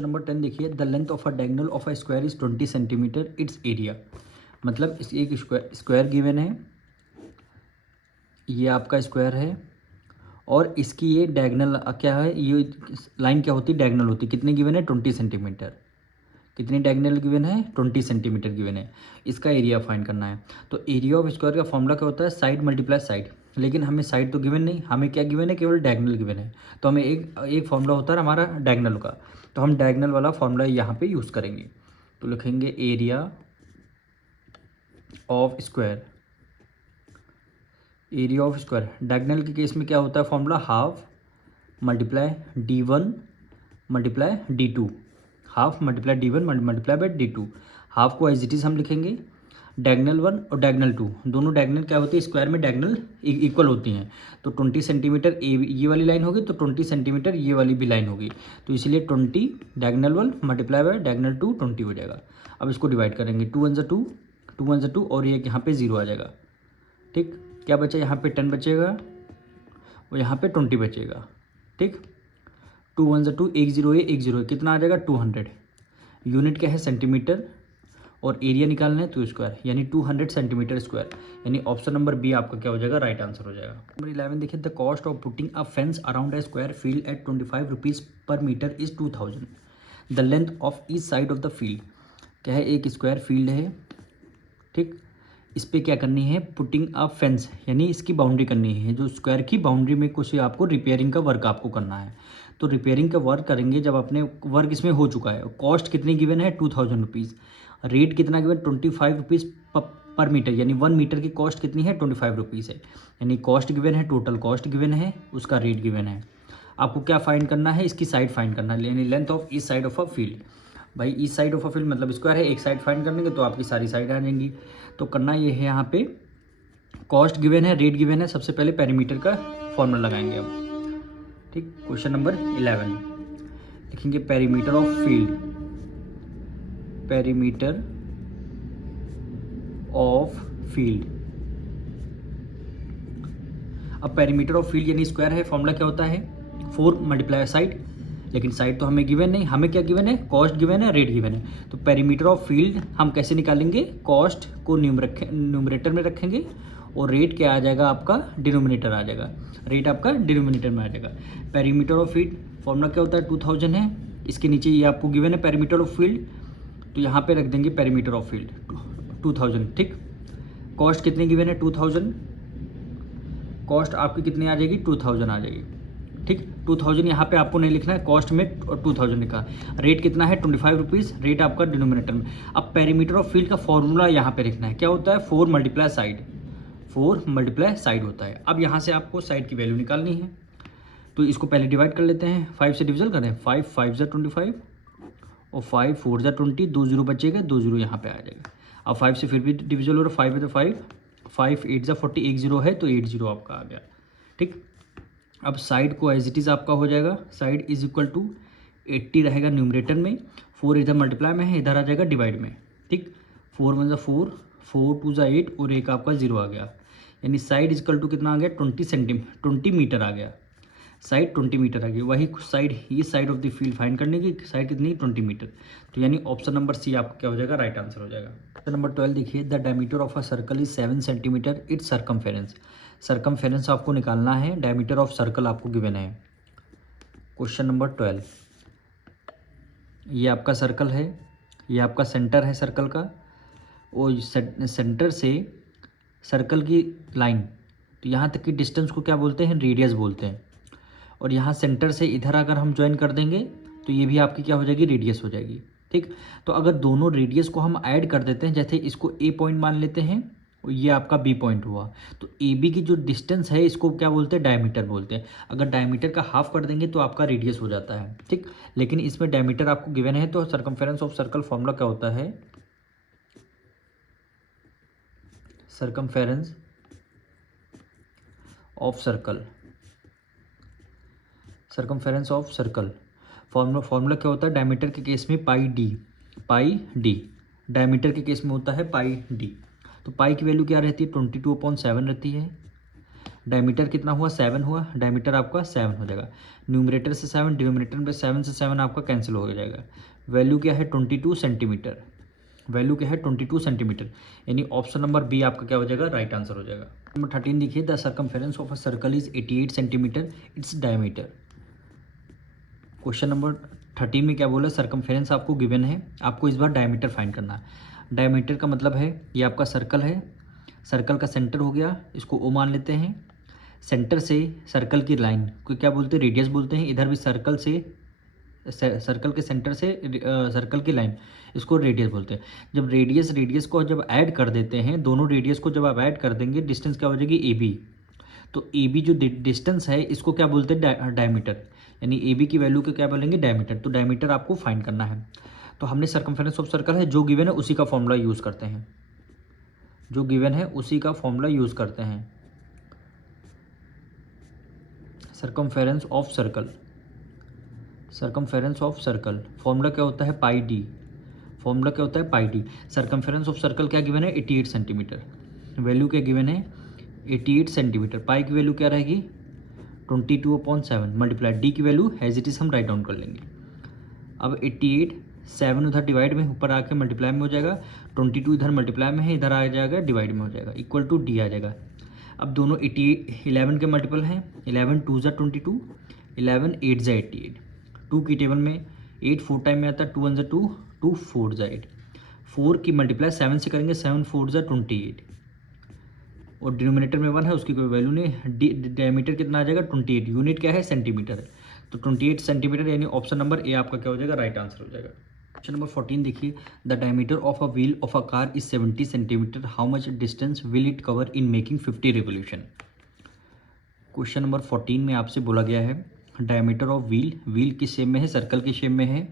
Number 10 देखिए, the length of a diagonal of a square is 20 centimetre, it's area. मतलब इस एक square given है, ये आपका स्क्वायर है और इसकी ये डायगोनल क्या है, ये लाइन क्या होती है, डायगोनल होती है। कितनी गिवन है, 20 सेंटीमीटर। कितनी डायगोनल गिवन है, 20 सेंटीमीटर गिवन है। इसका एरिया फाइंड करना है। तो एरिया ऑफ स्क्वायर का फॉर्मूला क्या होता है, साइड मल्टीप्लाई साइड। लेकिन हमें साइड तो गिवन नहीं, हमें क्या गिवन है, केवल डायगोनल गिवन है। तो हमें एक फॉर्मूला होता है हमारा डायगोनल का, तो हम डायगोनल वाला फॉर्मूला यहाँ पे यूज़ करेंगे। तो लिखेंगे area of square, area of square diagonal के केस में क्या होता है formula, half multiply D1 multiply D2, half multiply D1 multiply by D2। Half को एज इट इज़ हम लिखेंगे, डायगोनल 1 और डायगोनल 2 दोनों डायगोनल क्या होती है, स्क्वायर में डायगोनल इक्वल होती हैं। तो 20 सेंटीमीटर ये वाली लाइन होगी, तो 20 सेंटीमीटर ये वाली भी लाइन होगी। तो इसलिए 20 डायगोनल 1 मल्टीप्लाई बाई डायगोनल 2 20 हो जाएगा। अब इसको डिवाइड करेंगे, 2 1 2, 2 1 2 और ये यहाँ पे 0 आ जाएगा। ठीक, क्या बचा, यहाँ पे 10 बचेगा और यहाँ पे 20 बचेगा। ठीक, 2 1 2, 1 0 है, 1 0 है, कितना आ जाएगा 200। यूनिट क्या है, सेंटीमीटर, और एरिया निकालना है तो स्क्वायर, यानी 200 सेंटीमीटर स्क्वायर। यानी ऑप्शन नंबर बी आपका क्या हो जाएगा, राइट आंसर हो जाएगा। नंबर 11 देखिए, the cost of putting a fence around a square field at 25 rupees per metre is 2000। The length of each side of the field. क्या है, एक स्क्वायर फील्ड है, ठीक, इस पर क्या करनी है, पुटिंग अ फेंस, यानी इसकी बाउंड्री करनी है। जो स्क्वायर की बाउंड्री में कुछ आपको रिपेयरिंग का वर्क आपको करना है। तो रिपेयरिंग का वर्क करेंगे जब अपने वर्क इसमें हो चुका है। कॉस्ट कितनी गिवन है, 2000 रुपीज़। रेट कितना गिवन, 25 रुपीज़ पर मीटर, यानी 1 मीटर की कॉस्ट कितनी है, 25 रुपीज़ है। यानी कॉस्ट गिवन है, टोटल कॉस्ट गिवन है, उसका रेट गिवन है। आपको क्या फाइंड करना है, इसकी साइड फाइंड करना है, यानी length of each side of a field. भाई each side of a field मतलब स्क्वायर है, एक साइड फाइंड करनेंगे तो आपकी सारी साइड आ जाएंगी। तो करना ये है, यहाँ पे कॉस्ट गिवन है, रेट गिवन है, सबसे पहले पेरीमीटर का फॉर्मूला लगाएंगे हम। ठीक, क्वेश्चन नंबर 11 लिखेंगे, perimeter of field, perimeter of field. अब पेरीमीटर ऑफ फील्ड यानी स्क्वायर है, फॉर्मूला क्या होता है, 4 मल्टीप्लाई साइड। लेकिन साइड तो हमें गिवन नहीं, हमें क्या गिवन है, कॉस्ट गिवन है, रेट गिवन है। तो पेरीमीटर ऑफ फील्ड हम कैसे निकालेंगे, कॉस्ट को न्यूमरेटर में रखेंगे और रेट क्या आ जाएगा आपका, डिनोमिनेटर आ जाएगा। रेट आपका डिनोमिनेटर में आ जाएगा। पेरीमीटर ऑफ फील्ड फॉर्मूला क्या होता है, 2000 है। इसके नीचे ये आपको गिवन है पेरीमीटर ऑफ फील्ड, तो यहाँ पे रख देंगे पेरीमीटर ऑफ फील्ड 2000। ठीक, कॉस्ट कितनी गिवन है, 2000। कॉस्ट आपकी कितनी आ जाएगी, 2000 आ जाएगी। ठीक, 2000 यहाँ पे आपको नहीं लिखना है, कॉस्ट में 2000 लिखा। रेट कितना है, 25 रुपीज़, रेट आपका डिनोमिनेटर में। अब पेरीमीटर ऑफ फील्ड का फॉर्मूला यहाँ पे लिखना है, क्या होता है, 4 मल्टीप्लाई साइड, 4 मल्टीप्लाई साइड होता है। अब यहाँ से आपको साइड की वैल्यू निकालनी है, तो इसको पहले डिवाइड कर लेते हैं, 5 से डिविजन करें, 5 5 ज़ा 25 और 5 4 ज़ा 20, 2 0 बचेगा, 2 0 यहाँ पे आ जाएगा। अब 5 से फिर भी डिविजन हो रहा है, 5 है तो 5, 5 8 ज़ा 40, 1 0 है तो 8 0 आपका आ गया। ठीक, अब साइड को एज इट इज़ आपका हो जाएगा, साइड इज इक्वल टू 80 रहेगा न्यूमरेटर में, 4 इधर मल्टीप्लाई में है, इधर आ जाएगा डिवाइड में। ठीक, 4 1 ज़ा 4, 4 2 ज़ा 8 और एक आपका 0 आ गया। यानी साइड इजकल टू कितना आ गया, 20 मीटर आ गया। साइड 20 मीटर आ गई। वही साइड, ये side of the field find करने की, साइड कितनी, 20 मीटर। तो यानी ऑप्शन नंबर सी आपका क्या हो जाएगा, राइट आंसर हो जाएगा। क्वेश्चन नंबर 12 देखिए, the diameter of a circle is 7 centimetre, it's circumference. Circumference आपको निकालना है, डायमीटर ऑफ सर्कल आपको गिवन है। क्वेश्चन नंबर 12, ये आपका सर्कल है, ये आपका सेंटर है सर्कल का, और सेंटर से सर्कल की लाइन, तो यहाँ तक की डिस्टेंस को क्या बोलते हैं, रेडियस बोलते हैं। और यहाँ सेंटर से इधर अगर हम ज्वाइन कर देंगे तो ये भी आपकी क्या हो जाएगी, रेडियस हो जाएगी। ठीक, तो अगर दोनों रेडियस को हम ऐड कर देते हैं, जैसे इसको ए पॉइंट मान लेते हैं और ये आपका बी पॉइंट हुआ, तो ए बी की जो डिस्टेंस है इसको क्या बोलते हैं, डायमीटर बोलते हैं। अगर डायमीटर का हाफ कर देंगे तो आपका रेडियस हो जाता है। ठीक, लेकिन इसमें डायमीटर आपको गिवन है, तो सर्कमफेरेंस ऑफ सर्कल फॉर्मूला क्या होता है, circumference of circle, circumference of circle formula क्या होता है, डायमीटर के केस में पाई डी, डायमीटर के केस में होता है पाई डी। तो पाई की वैल्यू क्या रहती है, 22/7 रहती है। डायमीटर कितना हुआ 7 हुआ, डायमीटर आपका 7 हो जाएगा। न्यूमरेटर से 7, डिनोमिनेटर में 7 से 7 आपका कैंसिल हो जाएगा। वैल्यू क्या है 22 सेंटीमीटर, वैल्यू क्या है 22 सेंटीमीटर, यानी ऑप्शन नंबर बी आपका क्या हो जाएगा राइट आंसर हो जाएगा। नंबर 13 देखिए, the circumference of a circle is 88 centimetre its diameter. Question number 13 में क्या बोला, सर्कमफेरेंस आपको गिवन है, आपको इस बार डायमीटर फाइंड करना है। डायमीटर का मतलब है ये आपका सर्कल है, सर्कल का सेंटर हो गया, इसको ओ मान लेते हैं। सेंटर से सर्कल की लाइन को क्या बोलते हैं, रेडियस बोलते हैं। इधर भी सर्कल से सर्कल के सेंटर से सर्कल की लाइन, इसको रेडियस बोलते हैं। जब रेडियस को जब ऐड कर देते हैं, दोनों रेडियस को जब आप ऐड कर देंगे, डिस्टेंस क्या हो जाएगी ए बी। तो ए बी जो डिस्टेंस है इसको क्या बोलते हैं डायमीटर, यानी ए बी की वैल्यू को क्या बोलेंगे डायमीटर। तो डायमीटर आपको फाइंड करना है। तो हमने सर्कमफेरेंस ऑफ सर्कल है जो गिवन है उसी का फॉर्मूला यूज़ करते हैं, जो गिवन है उसी का फॉर्मूला यूज़ करते हैं। Circumference of circle, circumference of circle formula क्या होता है पाई डी, फॉर्मूला क्या होता है पाई डी। सर्कमफेरेंस ऑफ सर्कल क्या गिवन है 88 सेंटीमीटर, वैल्यू क्या गिवन है 88 सेंटीमीटर। पाई की वैल्यू क्या रहेगी 22/7 मल्टीप्लाई डी की वैल्यू एज इट इज़ हम राइट डाउन कर लेंगे। अब 88 7 उधर डिवाइड में ऊपर आके मल्टीप्लाई में हो जाएगा, 22 इधर मल्टीप्लाई में है, इधर आ जाएगा डिवाइड में हो जाएगा, इक्वल टू डी आ जाएगा। अब दोनों 11 के मल्टीपल हैं, 11 2 ज़ा 22, 11 8 ज़ा 88। 2 की टेबल में 8 4 टाइम में आता है, 2 1 ज़ा 2, 2 4 ज़ा 8। 4 की मल्टीप्लाई 7 से करेंगे, 7 4 ज़ा 28, और डिनोमिनेटर में 1 है, उसकी कोई वैल्यू नहीं। डायमीटर कितना आ जाएगा 28, यूनिट क्या है सेंटीमीटर है, तो 28 सेंटीमीटर, यानी ऑप्शन नंबर ए आपका क्या हो जाएगा राइट आंसर हो जाएगा। क्वेश्चन नंबर 14 देखिए, the diameter of a wheel of a car is 70 centimetre, how much distance will it cover in making 50 revolution. Question number 14 में आपसे बोला गया है डायमीटर ऑफ व्हील, व्हील किस शेप में है सर्कल की शेप में है,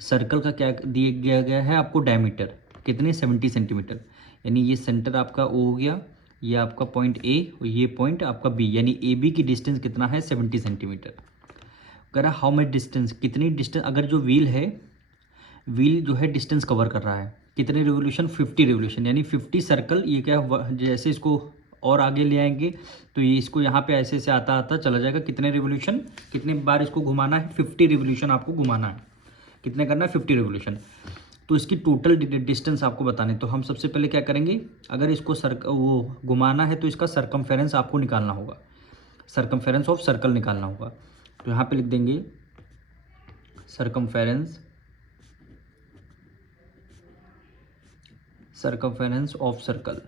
सर्कल का क्या दिया गया है आपको डायमीटर कितने 70 सेंटीमीटर, यानी ये सेंटर आपका ओ हो गया, ये आपका पॉइंट ए और ये पॉइंट आपका बी, यानी ए बी की डिस्टेंस कितना है 70 सेंटीमीटर। कह रहा हाउ मच डिस्टेंस, कितनी डिस्टेंस, अगर जो व्हील है, व्हील जो है डिस्टेंस कवर कर रहा है कितने रिवोल्यूशन 50 रिवोल्यूशन, यानी 50 सर्कल, ये क्या जैसे इसको और आगे ले आएंगे तो ये इसको यहाँ पे ऐसे से आता आता चला जाएगा, कितने रिवोल्यूशन, कितने बार इसको घुमाना है 50 रिवोल्यूशन आपको घुमाना है, कितने करना है 50 रिवोल्यूशन। तो इसकी टोटल डिस्टेंस आपको बताने, तो हम सबसे पहले क्या करेंगे, अगर इसको वो घुमाना है तो इसका सर्कमफेरेंस आपको निकालना होगा, सर्कमफेरेंस ऑफ सर्कल निकालना होगा। तो यहाँ पे लिख देंगे सर्कमफेरेंस, सर्कमफेरेंस ऑफ सर्कल,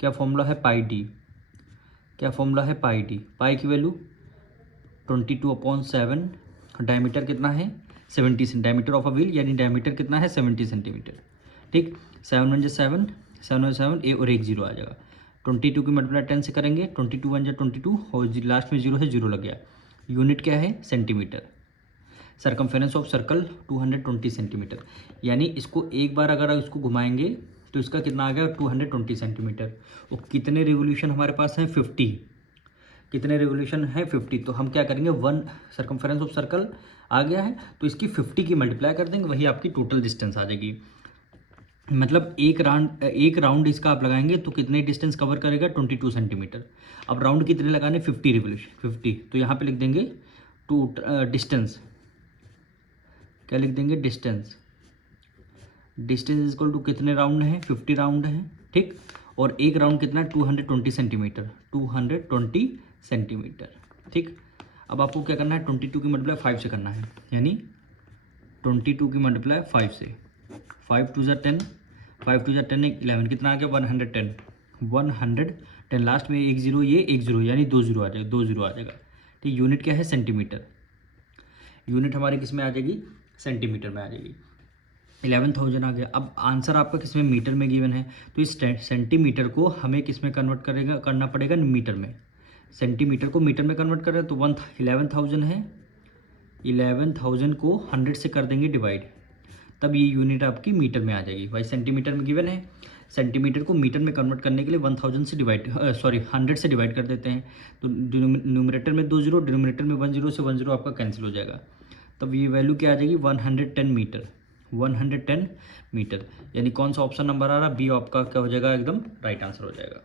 क्या फॉर्मूला है पाई डी, क्या फॉर्मूला है पाई डी, पाई की वैल्यू 22/7, डायमीटर कितना है 70 cent, diameter of a wheel यानी डायमीटर कितना है 70 सेंटीमीटर, ठीक। 7 1 7, 7 1 7 ए और एक जीरो आ जाएगा। 22 की मल्टीप्लाई 10 से करेंगे, 22 1 22 और लास्ट में जीरो है, जीरो लग गया। यूनिट क्या है centimetre. Circumference of circle 220 centimetre, यानी इसको एक बार अगर इसको घुमाएंगे तो इसका कितना आ गया 220 सेंटीमीटर। और कितने रिवोल्यूशन हमारे पास हैं 50, कितने रिवोल्यूशन है 50, तो हम क्या करेंगे 1 सर्कमफेरेंस ऑफ सर्कल आ गया है तो इसकी 50 की मल्टीप्लाई कर देंगे, वही आपकी टोटल डिस्टेंस आ जाएगी। मतलब एक राउंड इसका आप लगाएंगे तो कितने डिस्टेंस कवर करेगा 22 सेंटीमीटर। अब राउंड कितने लगाने 50 रिवोल्यूशन 50, तो यहाँ पे लिख देंगे डिस्टेंस, क्या लिख देंगे डिस्टेंस, डिस्टेंस इक्वल टू कितने राउंड है 50 राउंड है, ठीक। और एक राउंड कितना है 220 सेंटीमीटर, 220 सेंटीमीटर, ठीक। अब आपको क्या करना है 22 की मल्टीप्लाई 5 से करना है, यानी 22 की मल्टीप्लाई 5 से, 5 2 ज़ा 10, 5 2 ज़ा 10 11, कितना आ गया 110, 110, लास्ट में एक जीरो, ये एक जीरो यानी 2 जीरो आ जाएगा, 2 जीरो आ जाएगा, ठीक। यूनिट क्या है सेंटीमीटर, यूनिट हमारी किस में आ जाएगी सेंटीमीटर में आ जाएगी। 11,000 आ गया। अब आंसर आपका किस में मीटर में गिवन है, तो इस सेंटीमीटर को हमें किस में कन्वर्ट करना पड़ेगा मीटर में, सेंटीमीटर को मीटर में कन्वर्ट कर रहे हैं तो 11,000 है, 11,000 को 100 से कर देंगे डिवाइड, तब ये यूनिट आपकी मीटर में आ जाएगी। भाई सेंटीमीटर में गिवन है, सेंटीमीटर को मीटर में कन्वर्ट करने के लिए 1000 से 100 से डिवाइड कर देते हैं, तो न्यूमरेटर में 2 जीरो, डिनोमिनेटर में 1 जीरो से 1 जीरो आपका कैंसिल हो जाएगा, तब ये वैल्यू क्या आ जाएगी 110 मीटर, 110 मीटर, यानी कौन सा ऑप्शन नंबर आ रहा है बी आपका क्या हो जाएगा एकदम राइट आंसर हो जाएगा।